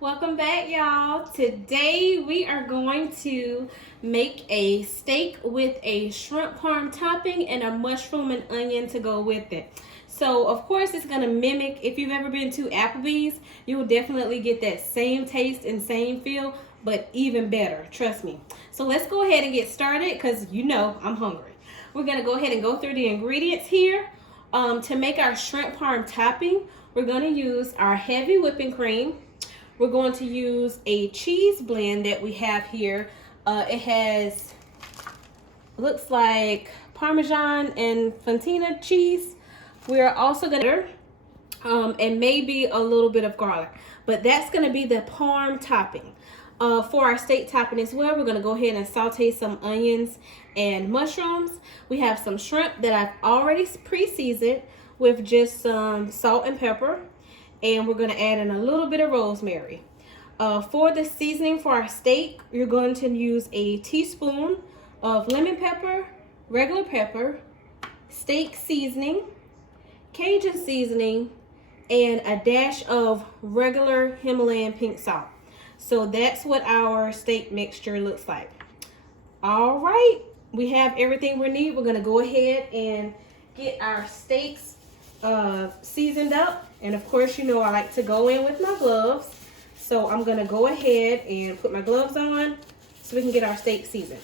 Welcome back, y'all. Today we are going to make a steak with a shrimp parm topping and a mushroom and onion to go with it. So, of course, it's going to mimic, if you've ever been to Applebee's, you will definitely get that same taste and same feel, but even better, trust me. So let's go ahead and get started because you know I'm hungry. We're going to go ahead and go through the ingredients here. To make our shrimp parm topping, we're going to use our heavy whipping cream. We're going to use a cheese blend that we have here. It has, looks like Parmesan and Fontina cheese. We're also going to, and maybe a little bit of garlic. But that's going to be the parm topping. For our steak topping as well, we're going to go ahead and saute some onions and mushrooms. We have some shrimp that I've already pre-seasoned with just some salt and pepper. And we're going to add in a little bit of rosemary. For the seasoning for our steak, you're going to use a teaspoon of lemon pepper, regular pepper, steak seasoning, Cajun seasoning, and a dash of regular Himalayan pink salt. So that's what our steak mixture looks like. All right, we have everything we need. We're going to go ahead and get our steaks seasoned up, and of course you know I like to go in with my gloves, so I'm gonna go ahead and put my gloves on so we can get our steak seasoned.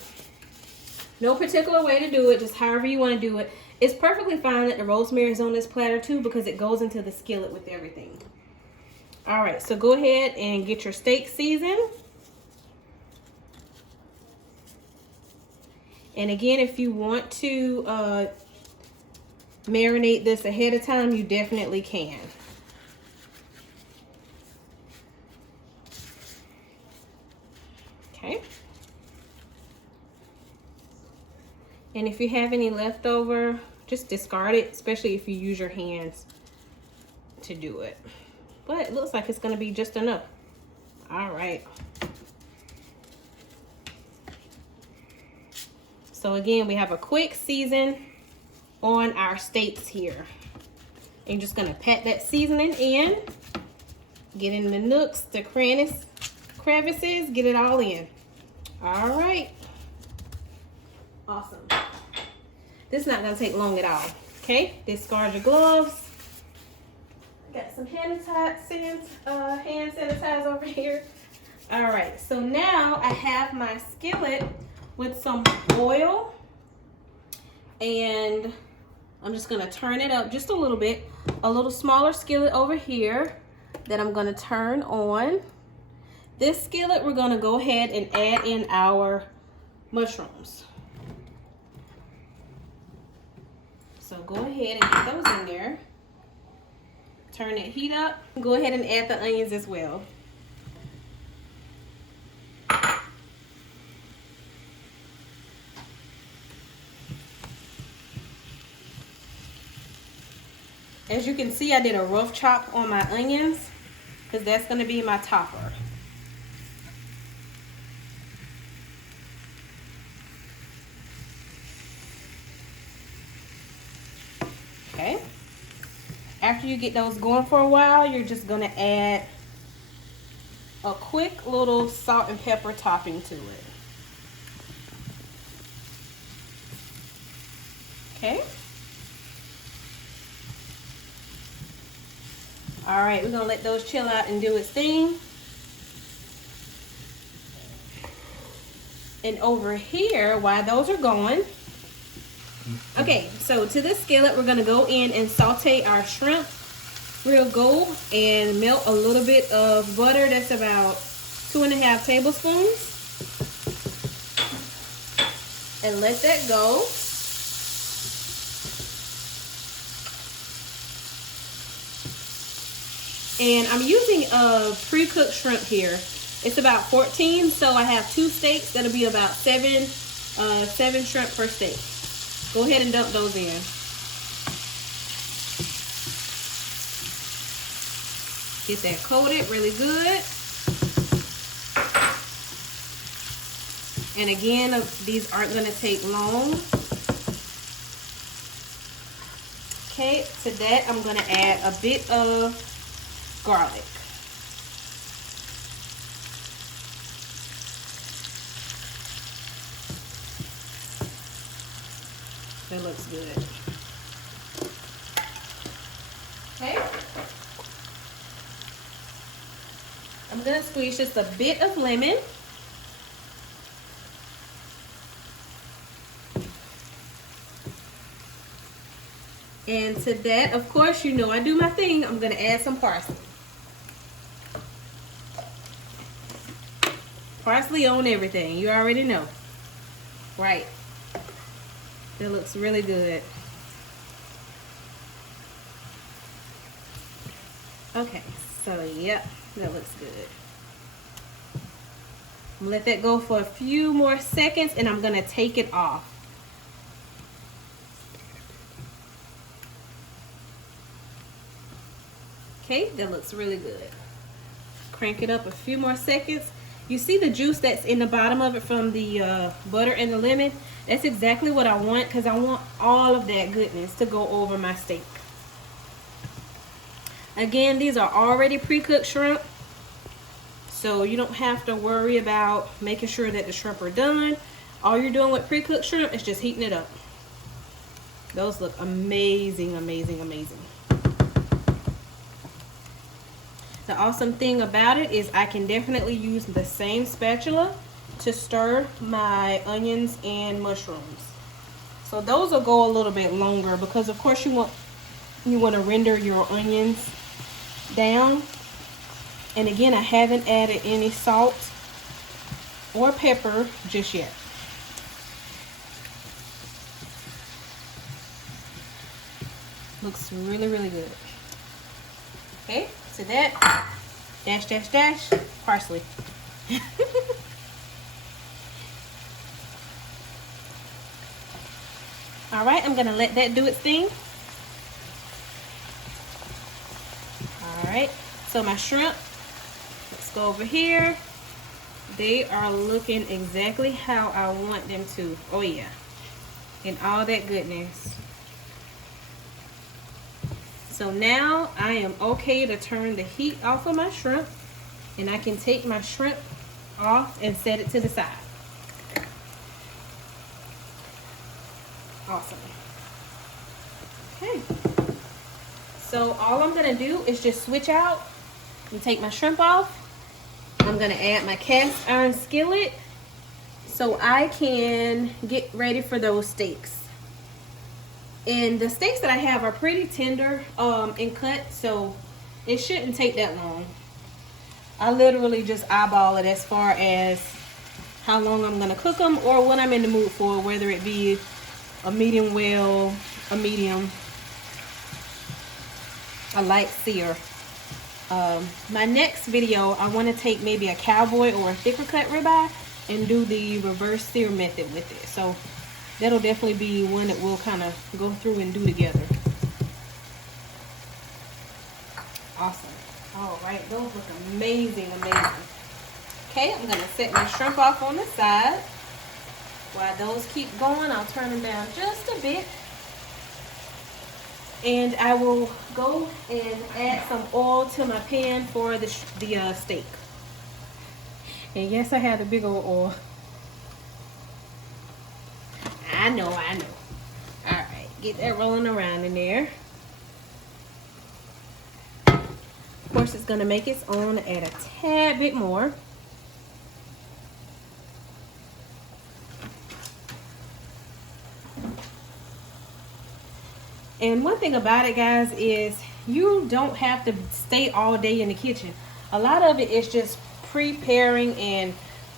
No particular way to do it, just however you want to do it. It's perfectly fine that the rosemary is on this platter too because it goes into the skillet with everything. All right, so go ahead and get your steak seasoned. And again, if you want to marinate this ahead of time, you definitely can. Okay. And if you have any leftover, just discard it, especially if you use your hands to do it. But it looks like it's going to be just enough. All right. So again, we have a quick season on our steaks here. And you're just gonna pat that seasoning in, get in the nooks, the crevices, get it all in. All right, awesome. This is not gonna take long at all. Okay, discard your gloves. Got some hand sanitizer over here. All right, so now I have my skillet with some oil, and I'm just gonna turn it up just a little bit. A little smaller skillet over here that I'm gonna turn on. This skillet, we're gonna go ahead and add in our mushrooms. So go ahead and get those in there. Turn that heat up. Go ahead and add the onions as well. As you can see, I did a rough chop on my onions because that's going to be my topper. Okay. After you get those going for a while, you're just going to add a quick little salt and pepper topping to it. Okay. All right, we're gonna let those chill out and do its thing. And over here, while those are going, okay, so to this skillet, we're gonna go in and saute our shrimp real gold and melt a little bit of butter. That's about 2.5 tablespoons. And let that go. And I'm using a pre-cooked shrimp here. It's about 14, so I have 2 steaks. That'll be about 7 shrimp per steak. Go ahead and dump those in. Get that coated really good. And again, these aren't gonna take long. Okay, to that I'm gonna add a bit of garlic. That looks good. Okay. I'm gonna squeeze just a bit of lemon. And to that, of course, you know I do my thing. I'm gonna add some parsley. Parsley on everything, you already know. Right. That looks really good. Okay, so yep, that looks good. I'm gonna let that go for a few more seconds and I'm gonna take it off. Okay, that looks really good. Crank it up a few more seconds. You see the juice that's in the bottom of it from the butter and the lemon? That's exactly what I want because I want all of that goodness to go over my steak. Again, these are already pre-cooked shrimp, so you don't have to worry about making sure that the shrimp are done. All you're doing with pre-cooked shrimp is just heating it up. Those look amazing, amazing, amazing. The awesome thing about it is I can definitely use the same spatula to stir my onions and mushrooms. So those will go a little bit longer because of course you want to render your onions down. And again, I haven't added any salt or pepper just yet. Looks really, really good. Okay, so that dash, dash, dash, parsley. All right, I'm gonna let that do its thing. All right, so my shrimp, let's go over here. They are looking exactly how I want them to. Oh yeah, and all that goodness. So now I am okay to turn the heat off of my shrimp and I can take my shrimp off and set it to the side. Awesome. Okay. So all I'm gonna do is just switch out and take my shrimp off. I'm gonna add my cast iron skillet so I can get ready for those steaks. And the steaks that I have are pretty tender and cut, so it shouldn't take that long. I literally just eyeball it as far as how long I'm gonna cook them or what I'm in the mood for, whether it be a medium well, a medium, a light sear. My next video, I want to take maybe a cowboy or a thicker cut ribeye and do the reverse sear method with it. So that'll definitely be one that we'll kind of go through and do together. Awesome. All right, those look amazing, amazing. Okay, I'm gonna set my shrimp off on the side. While those keep going, I'll turn them down just a bit. And I will go and add some oil to my pan for the steak. And yes, I had a big old oil. I know. All right, get that rolling around in there. Of course, it's gonna make its own, add a tad bit more. And one thing about it, guys, is you don't have to stay all day in the kitchen. A lot of it is just preparing and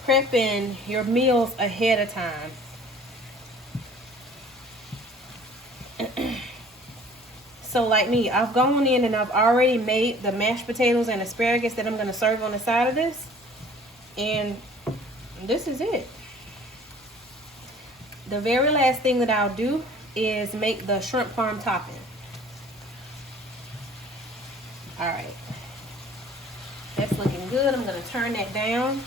prepping your meals ahead of time. So like me, I've gone in and I've already made the mashed potatoes and asparagus that I'm going to serve on the side of this. And this is it. The very last thing that I'll do is make the shrimp parm topping. All right, that's looking good. I'm going to turn that down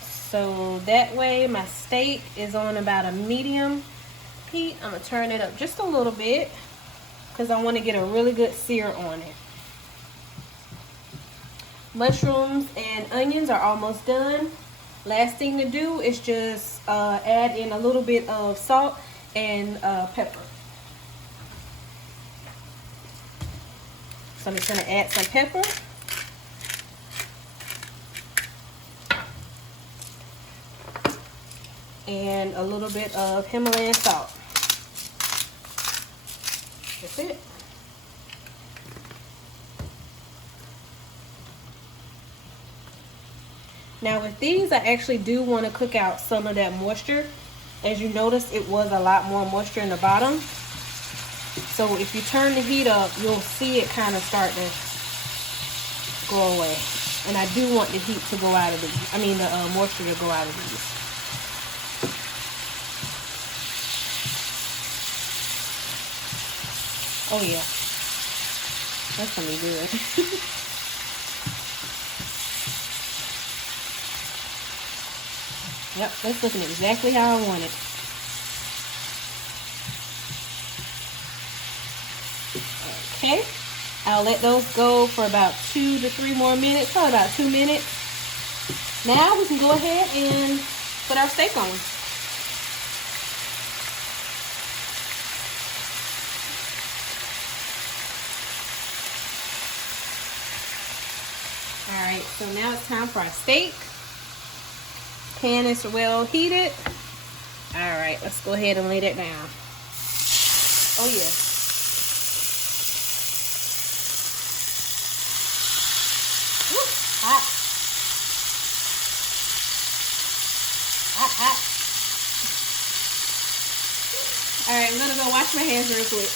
so that way my steak is on about a medium heat. I'm going to turn it up just a little bit because I want to get a really good sear on it. Mushrooms and onions are almost done. Last thing to do is just add in a little bit of salt and pepper. So I'm just going to add some pepper. And a little bit of Himalayan salt. That's it. Now with these, I actually do want to cook out some of that moisture. As you notice, it was a lot more moisture in the bottom. So if you turn the heat up, you'll see it kind of start to go away. And I do want the heat to go out of these. I mean the moisture to go out of these. Oh yeah, that's gonna be good. Yep, that's looking exactly how I want it. Okay, I'll let those go for about 2 to 3 more minutes, probably about 2 minutes. Now we can go ahead and put our steak on. Alright, so now it's time for our steak. Pan is well heated. Alright, let's go ahead and lay that down. Oh yeah. Woo, hot. Hot, hot. Alright, I'm gonna go wash my hands real quick.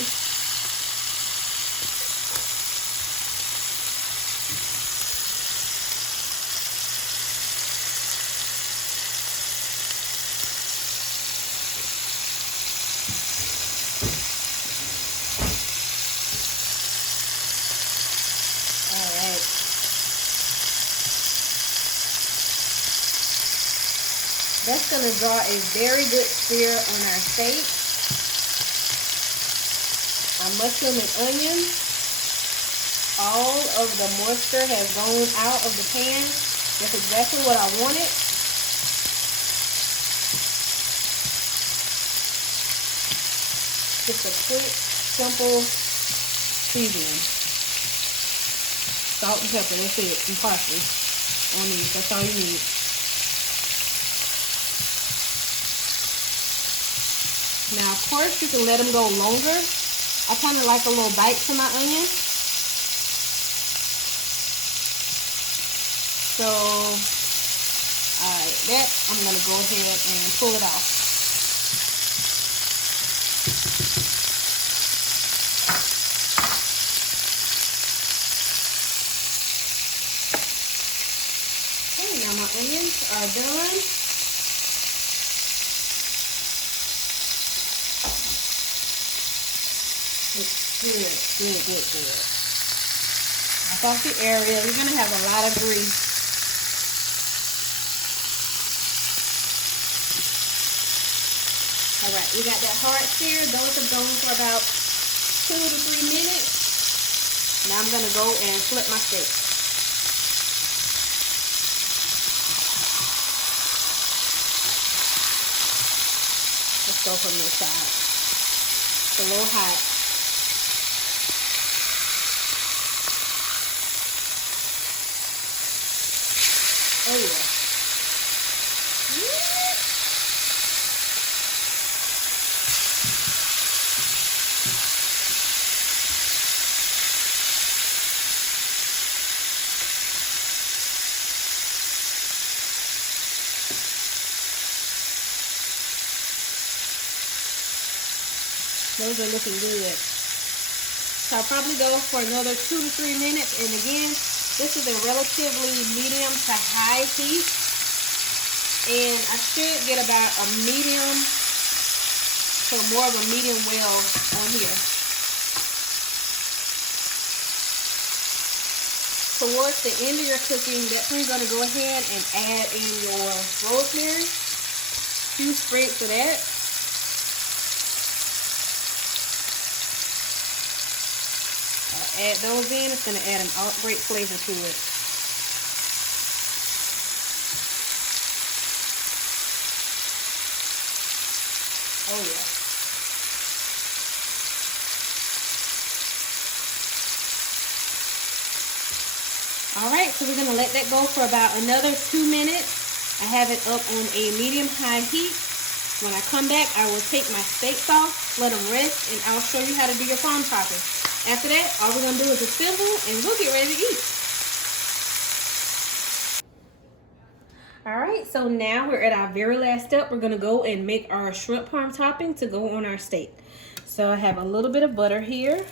That's going to draw a very good sear on our steak. Our mushroom and onion, all of the moisture has gone out of the pan. That's exactly what I wanted. Just a quick, simple seasoning. Salt and pepper, that's it, and parsley on these. That's all you need. Now, of course, you can let them go longer. I kind of like a little bite to my onion. So, alright, that I'm going to go ahead and pull it off. Okay, now my onions are done. Good, good, good, good. Off the area, you're going to have a lot of grease. Alright, we got that hard sear. Those have gone for about 2 to 3 minutes. Now I'm going to go and flip my steak. Let's go from this side. It's a little hot. Oh yeah. Those are looking good. So I'll probably go for another 2 to 3 minutes. And again, this is a relatively medium to high heat. And I should get about a medium to more of a medium well on here. Towards the end of your cooking, definitely going to go ahead and add in your rosemary. A few sprigs of that. Add those in. It's going to add a great flavor to it. Oh yeah. All right, so we're gonna let that go for about another 2 minutes. I have it up on a medium-high heat. When I come back, I will take my steaks off, let them rest, and I'll show you how to do your parm topping. After that, all we're gonna do is assemble and we'll get ready to eat. All right, so now we're at our very last step. We're gonna go and make our shrimp parm topping to go on our steak. So I have a little bit of butter here.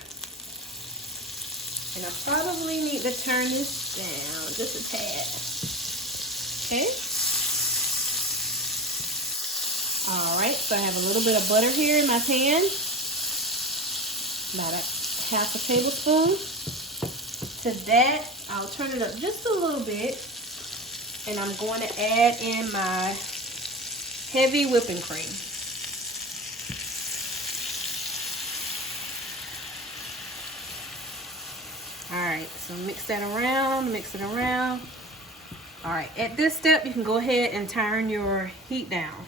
And I probably need to turn this down just a tad. Okay. All right, so I have a little bit of butter here in my pan. About a half a tablespoon. To that, I'll turn it up just a little bit. And I'm going to add in my heavy whipping cream. All right, so mix that around, mix it around. All right, at this step, you can go ahead and turn your heat down.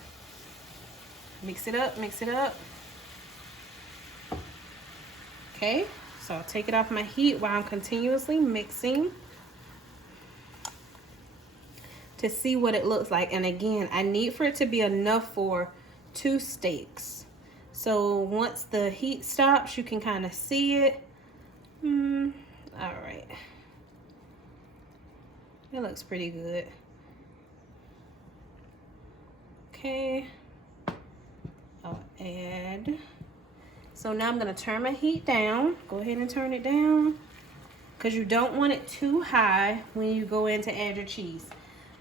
Mix it up, mix it up. Okay, so I'll take it off my heat while I'm continuously mixing to see what it looks like. And again, I need for it to be enough for 2 steaks. So once the heat stops, you can kind of see it. All right. It looks pretty good. Okay. I'll add. So now I'm gonna turn my heat down. Go ahead and turn it down because you don't want it too high when you go in to add your cheese.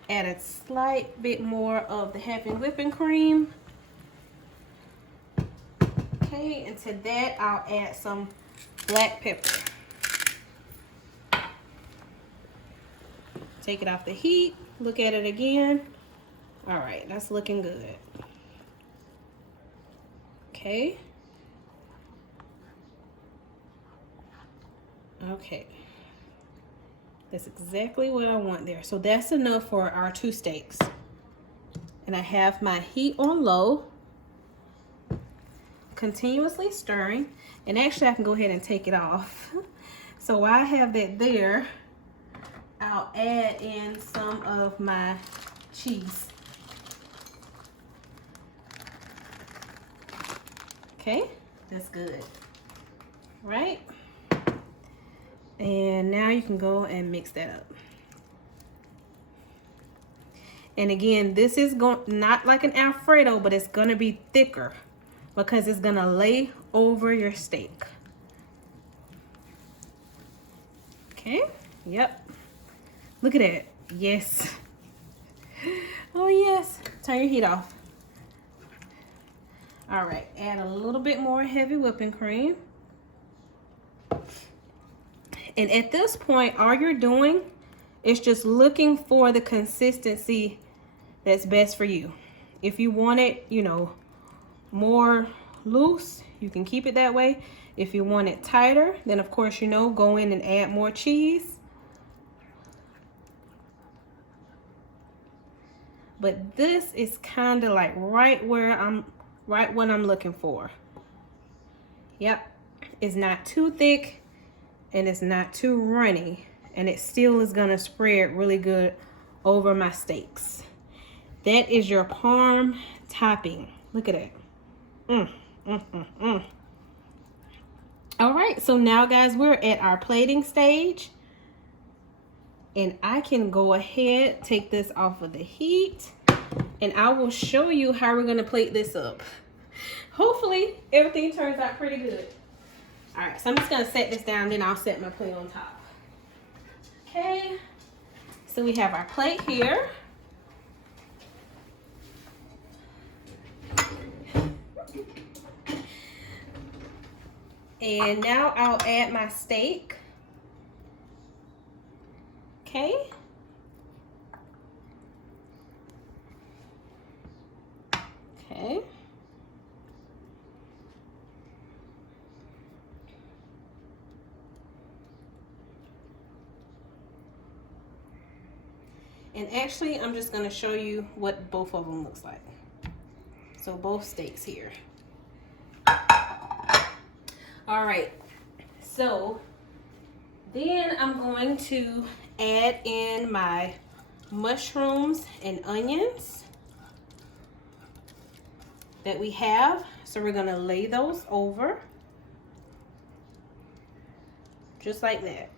Add a slight bit more of the heavy whipping cream. Okay, and to that I'll add some black pepper. Take it off the heat, look at it again. All right, that's looking good. Okay. Okay. That's exactly what I want there. So that's enough for our 2 steaks. And I have my heat on low, continuously stirring. And actually I can go ahead and take it off. So while I have that there, I'll add in some of my cheese. Okay, that's good. Right? And now you can go and mix that up. And again, this is not like an Alfredo, but it's gonna be thicker because it's gonna lay over your steak. Okay, yep. Look at that, yes. Oh yes, turn your heat off. All right, add a little bit more heavy whipping cream. And at this point, all you're doing is just looking for the consistency that's best for you. If you want it, you know, more loose, you can keep it that way. If you want it tighter, then of course, you know, go in and add more cheese. But this is kind of like right what I'm looking for. Yep, it's not too thick and it's not too runny, and it still is gonna spread really good over my steaks. That is your parm topping. Look at that. All right, so now guys, we're at our plating stage. And I can go ahead, take this off of the heat, and I will show you how we're gonna plate this up. Hopefully, everything turns out pretty good. All right, so I'm just gonna set this down, then I'll set my plate on top. Okay, so we have our plate here. And now I'll add my steak. Okay. Okay. And actually, I'm just going to show you what both of them looks like. So both steaks here. All right. So then I'm going to add in my mushrooms and onions that we have. So we're gonna lay those over just like that.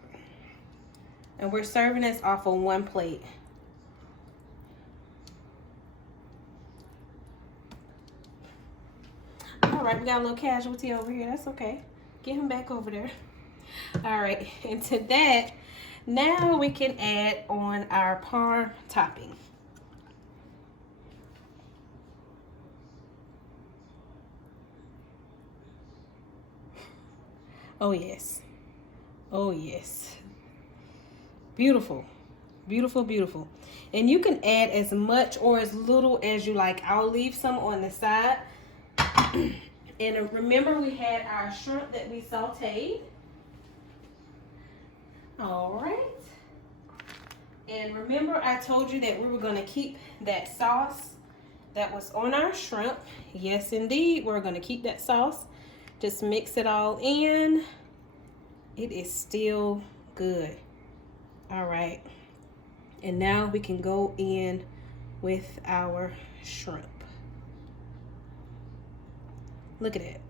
And we're serving this off of one plate. All right, we got a little casualty over here. That's okay. Get him back over there. All right, and to that, now we can add on our parm topping. Oh yes. Oh yes. Beautiful. Beautiful, beautiful. And you can add as much or as little as you like. I'll leave some on the side. And remember, we had our shrimp that we sauteed. All right. And remember, I told you that we were going to keep that sauce that was on our shrimp. Yes, indeed, we're going to keep that sauce. Just mix it all in. It is still good. All right. And now we can go in with our shrimp. Look at it.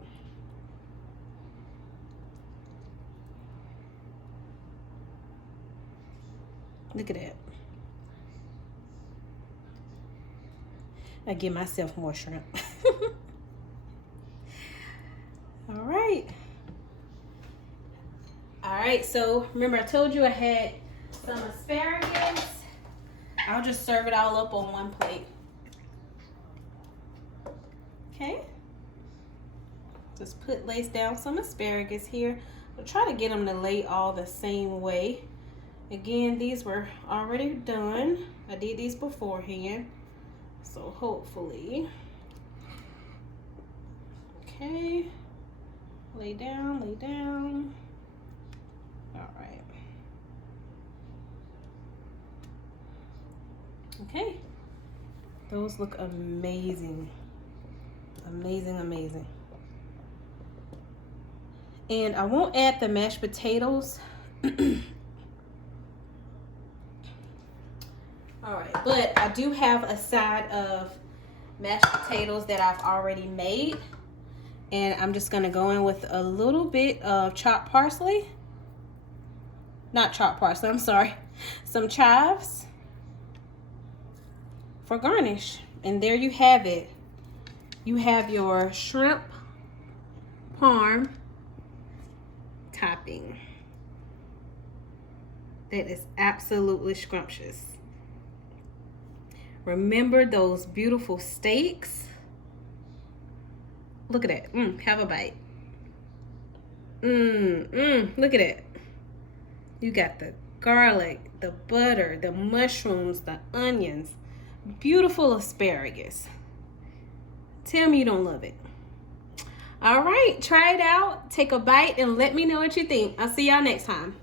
Look at that. I give myself more shrimp. All right. All right, so remember I told you I had some asparagus. I'll just serve it all up on one plate. Okay. Just lace down some asparagus here. I'll try to get them to lay all the same way. Again, these were already done. I did these beforehand. So hopefully. Okay. Lay down, lay down. All right. Okay. Those look amazing. Amazing, amazing. And I won't add the mashed potatoes. All right, but I do have a side of mashed potatoes that I've already made. And I'm just gonna go in with a little bit of chopped parsley. Not chopped parsley, I'm sorry. Some chives for garnish. And there you have it. You have your shrimp parm topping. That is absolutely scrumptious. Remember those beautiful steaks? Look at that. Have a bite. Look at it. You got the garlic, the butter, the mushrooms, the onions. Beautiful asparagus. Tell me you don't love it. All right, try it out. Take a bite and let me know what you think. I'll see y'all next time.